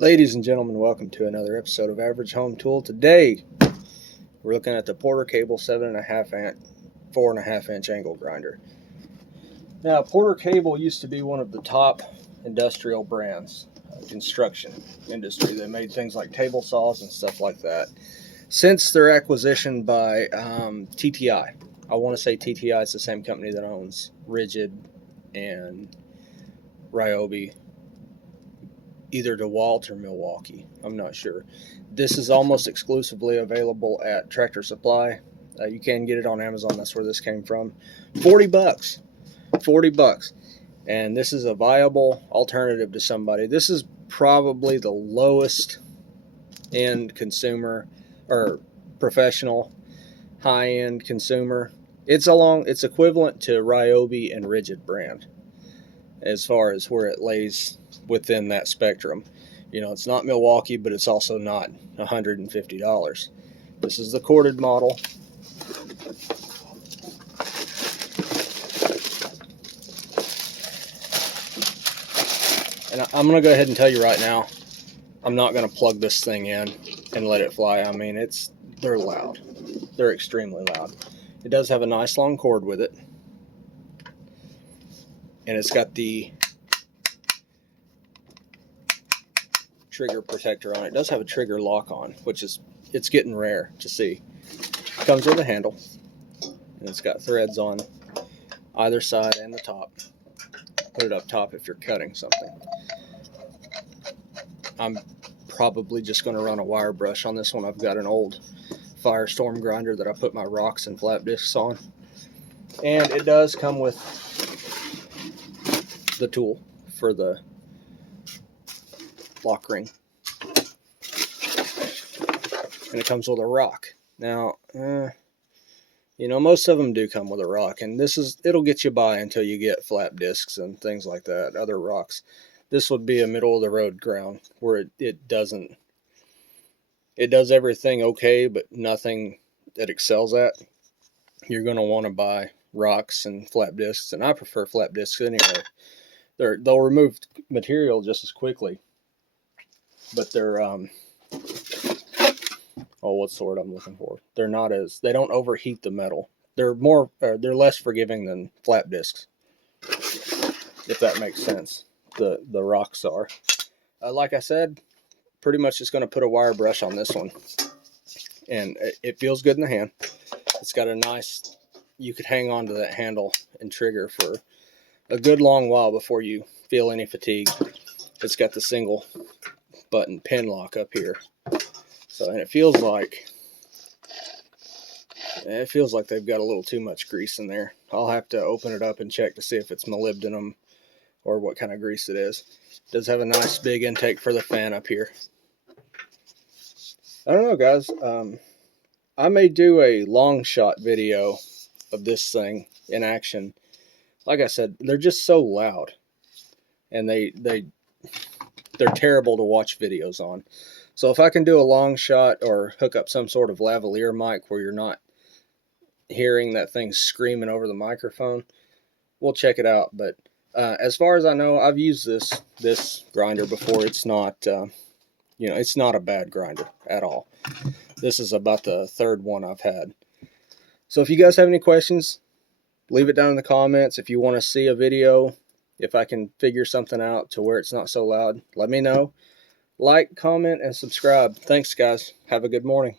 Ladies and gentlemen, welcome to another episode of Average Home Tool. Today, we're looking at the Porter Cable 7.5 inch, 4.5 inch angle grinder. Now, Porter Cable used to be one of the top industrial brands, construction industry. They made things like table saws and stuff like that. Since their acquisition by TTI, I want to say TTI is the same company that owns Ridgid and Ryobi, either DeWalt or Milwaukee. I'm not sure. This is almost exclusively available at Tractor Supply. You can get it on Amazon. That's where this came from. $40. $40. And this is a viable alternative to somebody. This is probably the lowest end consumer or professional high-end consumer. It's equivalent to Ryobi and Ridgid brand as far as where it lays within that spectrum. You know, it's not Milwaukee, but it's also not $150. This is the corded model. And I'm going to go ahead and tell you right now, I'm not going to plug this thing in and let it fly. I mean, they're loud. They're extremely loud. It does have a nice long cord with it. And it's got the trigger protector on it. It does have a trigger lock on, which it's getting rare to see. It comes with a handle, and it's got threads on either side and the top. Put it up top if you're cutting something. I'm probably just going to run a wire brush on this one. I've got an old Firestorm grinder that I put my rocks and flap discs on. And it does come with the tool for the lock ring, and it comes with a rock. Now, you know, most of them do come with a rock, and it'll get you by until you get flap discs and things like that, other rocks. This would be a middle of the road ground where it does everything okay, but nothing that excels at. You're going to want to buy rocks and flap discs, and I prefer flap discs anyway. They'll remove material just as quickly, but they're what's the word I'm looking for? They don't overheat the metal. They're less forgiving than flap discs, if that makes sense. The rocks are. Like I said, pretty much just going to put a wire brush on this one, and it feels good in the hand. It's got a nice, you could hang on to that handle and trigger for a good long while before you feel any fatigue. It's got the single button pin lock up here. So, and it feels like they've got a little too much grease in there. I'll have to open it up and check to see if it's molybdenum or what kind of grease it is. It does have a nice big intake for the fan up here. I don't know, guys. I may do a long shot video of this thing in action. Like I said, they're just so loud, and they're terrible to watch videos on. So if I can do a long shot or hook up some sort of lavalier mic where you're not hearing that thing screaming over the microphone, we'll check it out. But as far as I know, I've used this grinder before. It's not, it's not a bad grinder at all. This is about the third one I've had. So if you guys have any questions, leave it down in the comments. If you want to see a video, if I can figure something out to where it's not so loud, let me know. Like, comment, and subscribe. Thanks, guys. Have a good morning.